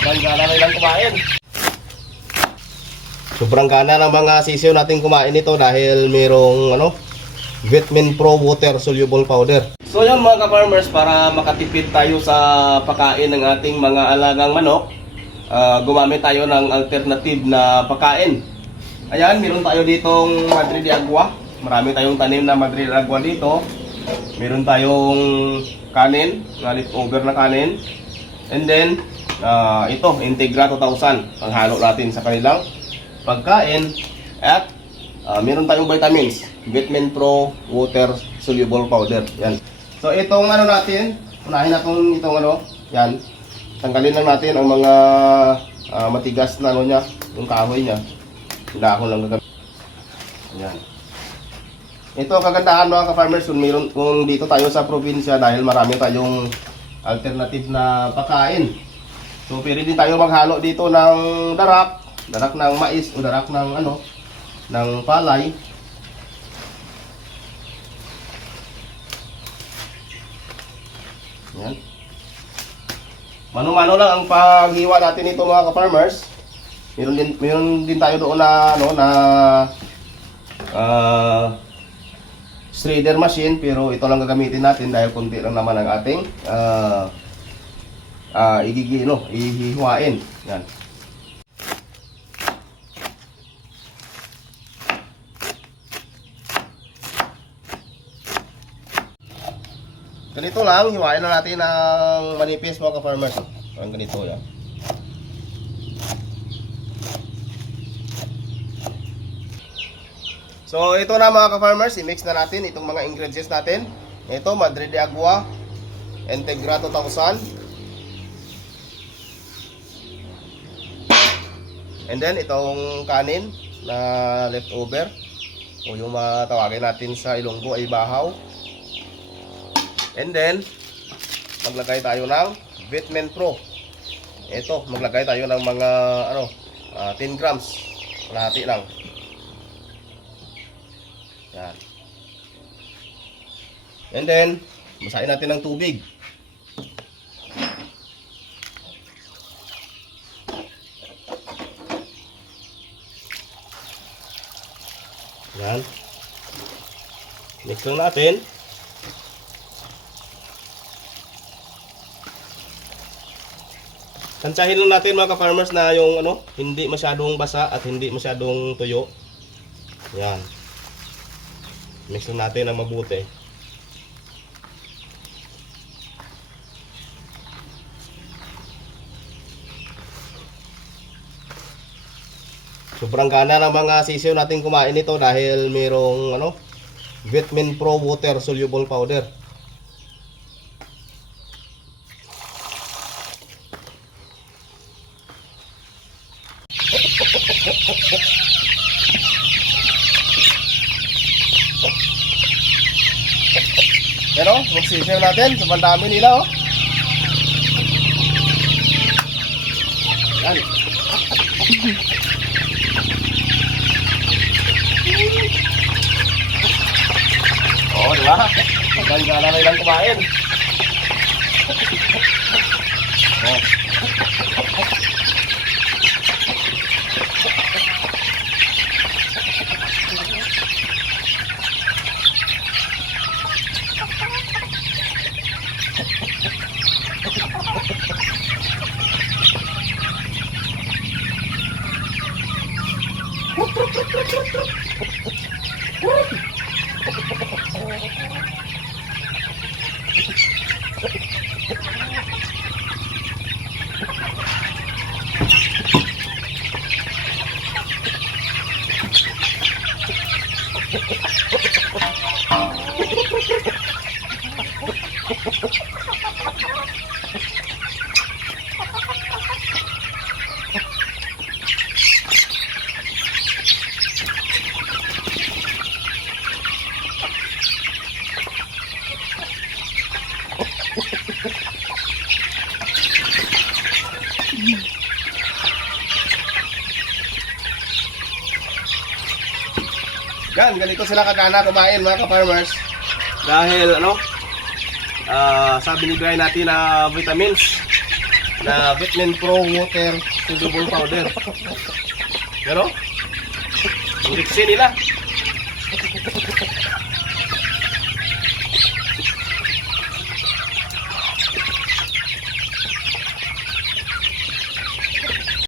Sobrang gana na ilang kumain. Sobrang gana ng mga sisiyo natin kumain ito dahil mayroong Vitamin Pro Water Soluble Powder. So yun mga ka-farmers, para makatipid tayo sa pagkain ng ating mga alagang manok, gumamit tayo ng alternative na pagkain. Ayan, meron tayo ditong Madre de Agua. Marami tayong tanim na Madre de Agua dito. Meron tayong kanin, leftover na kanin. And then, ito, Integra 2000. Panghalo natin sa kanilang pagkain. At meron tayong vitamins, Vitamin Pro Water Soluble Powder. Yan. So itong natin, unahin natin itong yan. Tanggalin lang natin ang mga matigas na niya, yung kahoy niya. Dahon lang gagamit. Yan. Ito kagandahan mga ka-farmers kung dito tayo sa probinsya dahil marami tayong alternative na pagkain. So pwede din tayo maghalo dito ng darak ng mais o darak ng ng palay. Yan. Mano-mano lang ang paghiwa natin ito mga ka-farmers. Meron din tayo doon na shredder machine, pero ito lang gagamitin natin dahil konti lang naman ang ating ihihiwain. Yan. Ganito lang, hiwain na natin ng manipis mga ka-farmers. Ang ganito yan. So ito na mga ka-farmers, i-mix na natin itong mga ingredients natin. Ito, Madre de Agua, Integra 2000. And then itong kanin na leftover, o yung matawagin natin sa Ilonggo ay bahaw. And then maglagay tayo ng Vitamin Pro. Ito, maglagay tayo ng mga 10 grams. Kalahati lang. Yan. And then basahin natin ng tubig. Yan. Mix lang natin. Tansyahin lang natin mga ka-farmers na yung hindi masyadong basa at hindi masyadong tuyo. Yan. Mix lang natin ng mabuti. Sobrang gana ng mga sisiyo natin kumain ito dahil mayroong Vitamin Pro Water Soluble Powder. Pero, magsisiyo natin. Sobrang dami nila, Yan. Diba? Sobrang gana na ilang kumain. Yan, ganito sila kagana kumain mga ka-farmers. Dahil sabi ni Gray natin na vitamins. na Vitamin Pro Water Soluble Powder. Pero, injection nila.